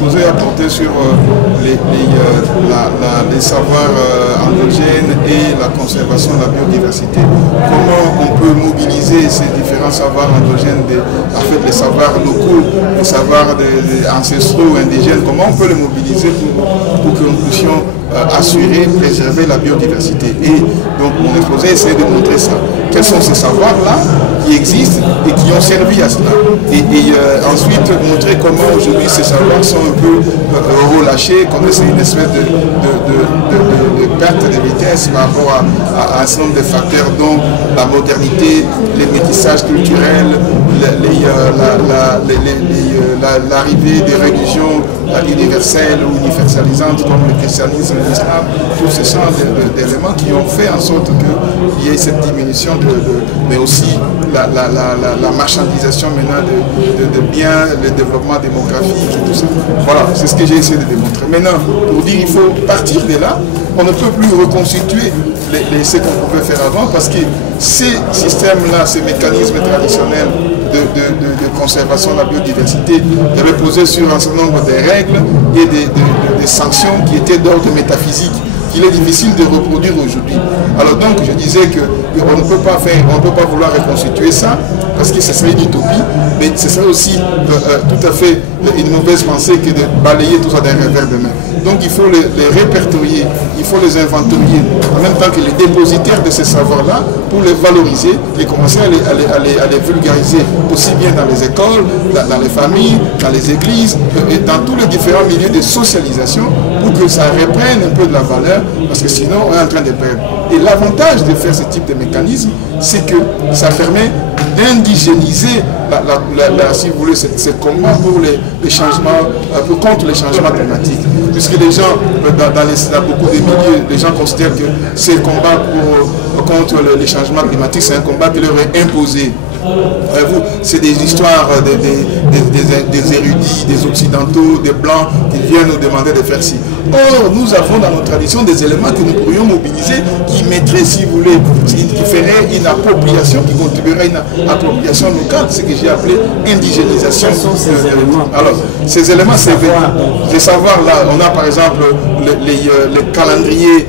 exposé a porté sur les savoirs endogènes et la conservation de la biodiversité. Comment on peut mobiliser ces différents savoirs endogènes, en fait les savoirs locaux, les savoirs ancestraux, indigènes, comment on peut les mobiliser pour que nous puissions assurer, préserver la biodiversité. Et donc mon exposé essaie de montrer ça. Quels sont ces savoirs-là qui existent et qui ont servi à cela. Et ensuite montrer comment aujourd'hui ces savoirs sont un peu relâchés, comme c'est une espèce de perte de vitesse par rapport à un certain nombre de facteurs, dont la modernité, les métissages culturels, l'arrivée des religions universelles ou universalisantes comme le christianisme et l'islam, tous ces genres d'éléments qui ont fait en sorte qu'il y ait cette diminution mais aussi la marchandisation maintenant de biens, le développement démographique et tout ça. Voilà, c'est ce que j'ai essayé de démontrer. Maintenant, pour dire qu'il faut partir de là, on ne peut plus reconstituer ce qu'on pouvait faire avant parce que ces systèmes-là, ces mécanismes traditionnels de conservation de la biodiversité devaient poser sur un certain nombre de règles et des sanctions qui étaient d'ordre métaphysique, qu'il est difficile de reproduire aujourd'hui. Alors donc je disais qu'on ne peut pas vouloir reconstituer ça parce que ce serait une utopie, mais ce serait aussi tout à fait une mauvaise pensée que de balayer tout ça d'un revers de main. Donc il faut les répertorier, il faut les inventorier, en même temps que les dépositaires de ces savoirs-là, pour les valoriser et commencer à les vulgariser, aussi bien dans les écoles, dans les familles, dans les églises, et dans tous les différents milieux de socialisation, pour que ça reprenne un peu de la valeur, parce que sinon on est en train de perdre. Et l'avantage de faire ce type de mécanisme, c'est que ça permet d'indigéniser, si vous voulez, ce combat pour les changements, contre les changements climatiques. Puisque les gens, dans beaucoup de milieux, les gens considèrent que ces combats contre les changements climatiques, c'est un combat qui leur est imposé. C'est des histoires des érudits, des occidentaux, des blancs qui viennent nous demander de faire ci. Or, nous avons dans nos traditions des éléments que nous pourrions mobiliser qui mettraient, si vous voulez, qui feraient une appropriation, qui contribuerait à une appropriation locale, ce que j'ai appelé indigénisation. Alors, ces éléments, c'est des savoirs là. On a par exemple les calendriers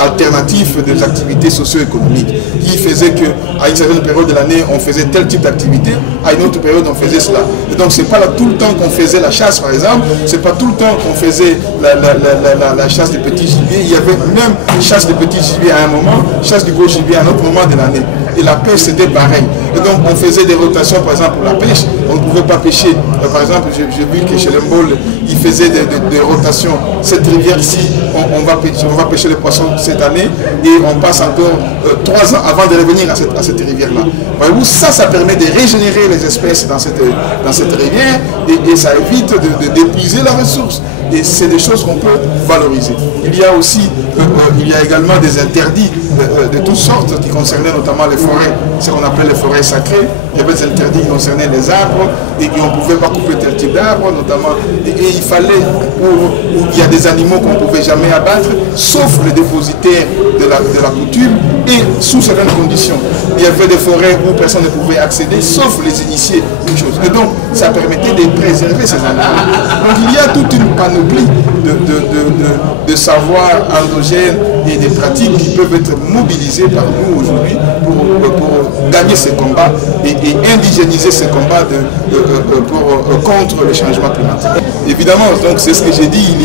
alternatifs des activités socio-économiques qui faisaient qu'à une certaine période de l'année, on faisait tel type d'activité, à une autre période, on faisait cela. Et donc, c'est pas là tout le temps qu'on faisait la chasse, par exemple, c'est pas tout le temps qu'on faisait la chasse des petits gibiers. Il y avait même chasse des petits gibiers à un moment, chasse du gros gibier à un autre moment de l'année. Et la pêche, c'était pareil. Et donc, on faisait des rotations, par exemple, pour la pêche. On ne pouvait pas pêcher. Par exemple, j'ai vu que chez Lembol, ils faisaient des rotations. Cette rivière-ci, on va pêcher les poissons cette année et on passe encore 3 ans avant de revenir à cette rivière-là. Voyez-vous, ça permet de régénérer les espèces dans cette rivière et ça évite d'épuiser la ressource. Et c'est des choses qu'on peut valoriser. Il y a aussi, il y a également des interdits de toutes sortes qui concernaient notamment les forêts, ce qu'on appelle les forêts sacrées. Il y avait des interdits qui concernaient les arbres et qu'on ne pouvait pas couper tel type d'arbre, notamment. Et il fallait, où il y a des animaux qu'on ne pouvait jamais abattre, sauf les dépositaires de la coutume et sous certaines conditions. Il y avait des forêts où personne ne pouvait accéder, sauf les initiés, une chose. Et donc, ça permettait de préserver ces animaux. Donc, il y a toute une panoplie de savoirs endogènes et des pratiques qui peuvent être mobilisées par nous aujourd'hui pour gagner ces combats et indigéniser ces combats contre le changement climatique. Évidemment, donc c'est ce que j'ai dit,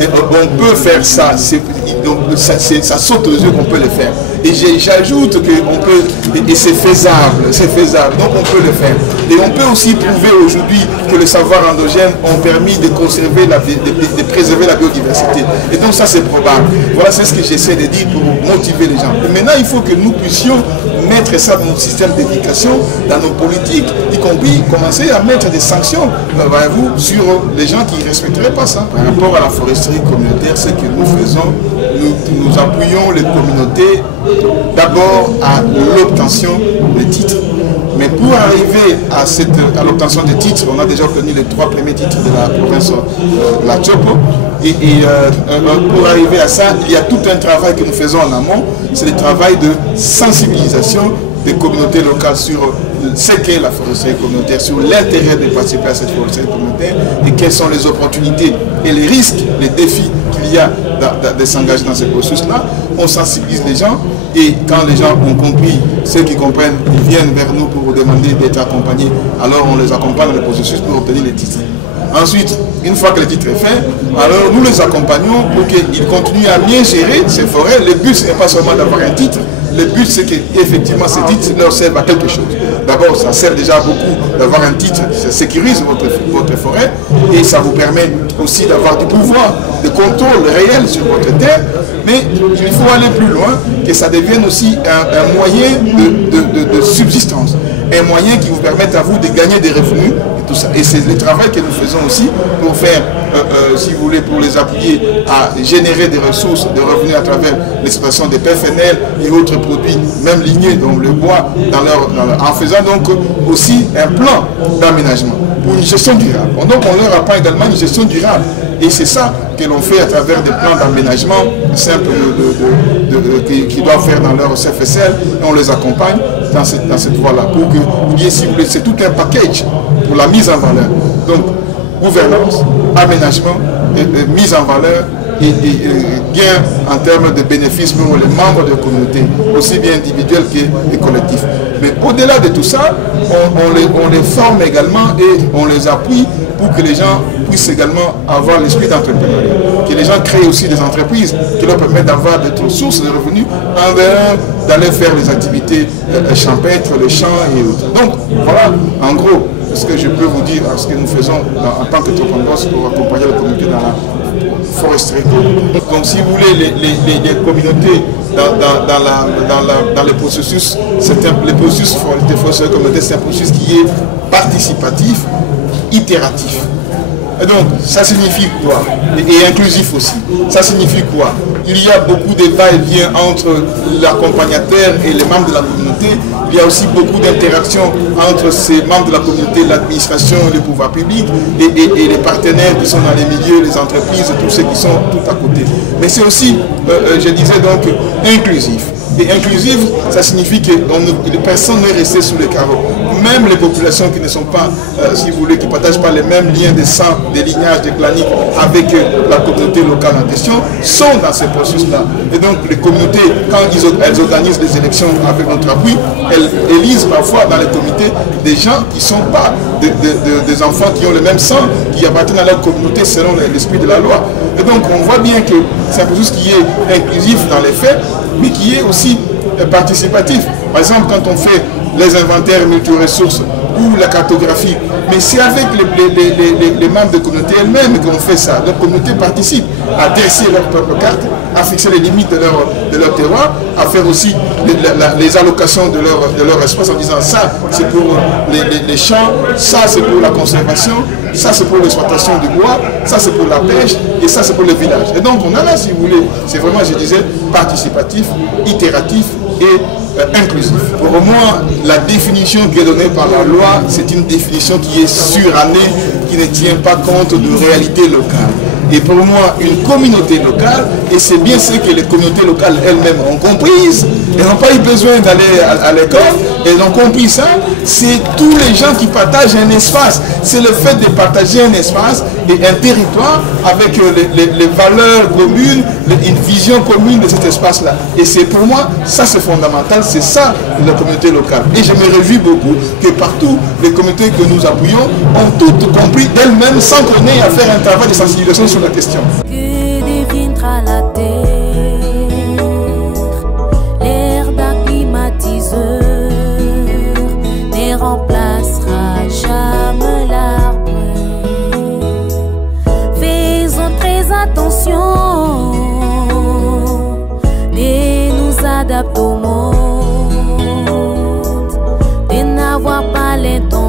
on peut faire ça, ça saute aux yeux qu'on peut le faire. Et j'ajoute qu'on peut, et c'est faisable, donc on peut le faire. Et on peut aussi prouver aujourd'hui que les savoirs endogènes ont permis de conserver, de préserver la biodiversité. Et donc ça c'est probable. Voilà, c'est ce que j'essaie de dire pour motiver les gens. Et maintenant, il faut que nous puissions mettre ça dans notre système d'éducation, dans nos politiques, y compris commencer à mettre des sanctions, voyez-vous, sur les gens qui ne respecteraient pas ça. Par rapport à la foresterie communautaire, ce que nous faisons, nous appuyons les communautés d'abord à l'obtention des titres. Mais pour arriver à l'obtention des titres, on a déjà obtenu les 3 premiers titres de la province de la Tchopo. Et pour arriver à ça, il y a tout un travail que nous faisons en amont. C'est le travail de sensibilisation, des communautés locales sur ce qu'est la foresterie communautaire, sur l'intérêt de participer à cette foresterie communautaire et quelles sont les opportunités et les risques, les défis qu'il y a de s'engager dans ce processus-là. On sensibilise les gens et quand les gens ont compris, ceux qui comprennent, ils viennent vers nous pour demander d'être accompagnés. Alors on les accompagne dans le processus pour obtenir les titres. Ensuite, une fois que le titre est fait, alors nous les accompagnons pour qu'ils continuent à bien gérer ces forêts. Le but, ce n'est pas seulement d'avoir un titre, le but, c'est qu'effectivement ces titres leur servent à quelque chose. D'abord, ça sert déjà beaucoup d'avoir un titre, ça sécurise votre forêt et ça vous permet aussi d'avoir du pouvoir de contrôle réel sur votre terre. Mais il faut aller plus loin, que ça devienne aussi un moyen de subsistance, un moyen qui vous permette à vous de gagner des revenus et tout ça. Et c'est le travail que nous faisons aussi pour faire, si vous voulez, pour les appuyer à générer des ressources, des revenus à travers l'exploitation des PFNL et autres produits, même lignés, donc le bois, en faisant donc aussi un plan d'aménagement pour une gestion durable. Donc on leur apprend également une gestion durable. Et c'est ça que l'on fait à travers des plans d'aménagement simples qu'ils doivent faire dans leur CFSL et on les accompagne dans cette voie-là. Pour que, si vous voulez, c'est tout un package pour la mise en valeur. Donc, gouvernance, aménagement, mise en valeur et gain en termes de bénéfices pour les membres de la communauté, aussi bien individuels que collectifs. Mais au-delà de tout ça, on les forme également et on les appuie pour que les gens puissent également avoir l'esprit d'entrepreneuriat, que les gens créent aussi des entreprises qui leur permettent d'avoir des sources de revenus en dehors d'aller faire les activités champêtres, les champs et autres. Donc voilà, en gros, ce que je peux vous dire, ce que nous faisons en tant que Tropondos pour accompagner la communauté dans la foresterie. Donc si vous voulez, les communautés dans les processus, le processus de foresterie communautaire, c'est un processus qui est participatif, itératif. Et donc, ça signifie quoi? Et inclusif aussi. Ça signifie quoi? Il y a beaucoup de va-et-vient entre l'accompagnateur et les membres de la communauté. Il y a aussi beaucoup d'interactions entre ces membres de la communauté, l'administration, le pouvoir public et les partenaires qui sont dans les milieux, les entreprises, tous ceux qui sont tout à côté. Mais c'est aussi, je disais donc, inclusif. Et inclusif, ça signifie que personne n'est resté sous les carreaux. Même les populations qui ne sont pas, si vous voulez, qui ne partagent pas les mêmes liens de sang, des lignages, des claniques avec la communauté locale en question, sont dans ces processus-là. Et donc les communautés, quand elles organisent des élections avec notre appui, elles élisent parfois dans les comités des gens qui ne sont pas des enfants qui ont le même sang, qui appartiennent à leur communauté selon l'esprit de la loi. Et donc on voit bien que c'est un processus qui est inclusif dans les faits, mais qui est aussi participatif. Par exemple, quand on fait les inventaires multiressources ou la cartographie, mais c'est avec les membres de la communauté elles-mêmes qu'on fait ça. La communauté participe à dresser leur propre carte, à fixer les limites de leur terroir, à faire aussi les allocations de leur espace en disant ça c'est pour les champs, ça c'est pour la conservation, ça c'est pour l'exploitation du bois, ça c'est pour la pêche et ça c'est pour le village. Et donc on a là, si vous voulez, c'est vraiment, je disais, participatif, itératif et inclusif. Pour moi, la définition qui est donnée par la loi, c'est une définition qui est surannée, qui ne tient pas compte de réalité locale. Et pour moi, une communauté locale, et c'est bien ce que les communautés locales elles-mêmes ont compris, elles n'ont pas eu besoin d'aller à l'école, elles ont compris ça, c'est tous les gens qui partagent un espace. C'est le fait de partager un espace et un territoire avec les valeurs communes, une vision commune de cet espace-là. Et c'est pour moi, ça c'est fondamental, c'est ça la communauté locale. Et je me réjouis beaucoup que partout, les communautés que nous appuyons ont toutes compris d'elles-mêmes sans qu'on ait à faire un travail de sensibilisation sur la question. Que deviendra la terre, l'air d'un climatiseur ne remplacera jamais l'arbre. Faisons très attention et nous adaptons au monde, de n'avoir pas l'intention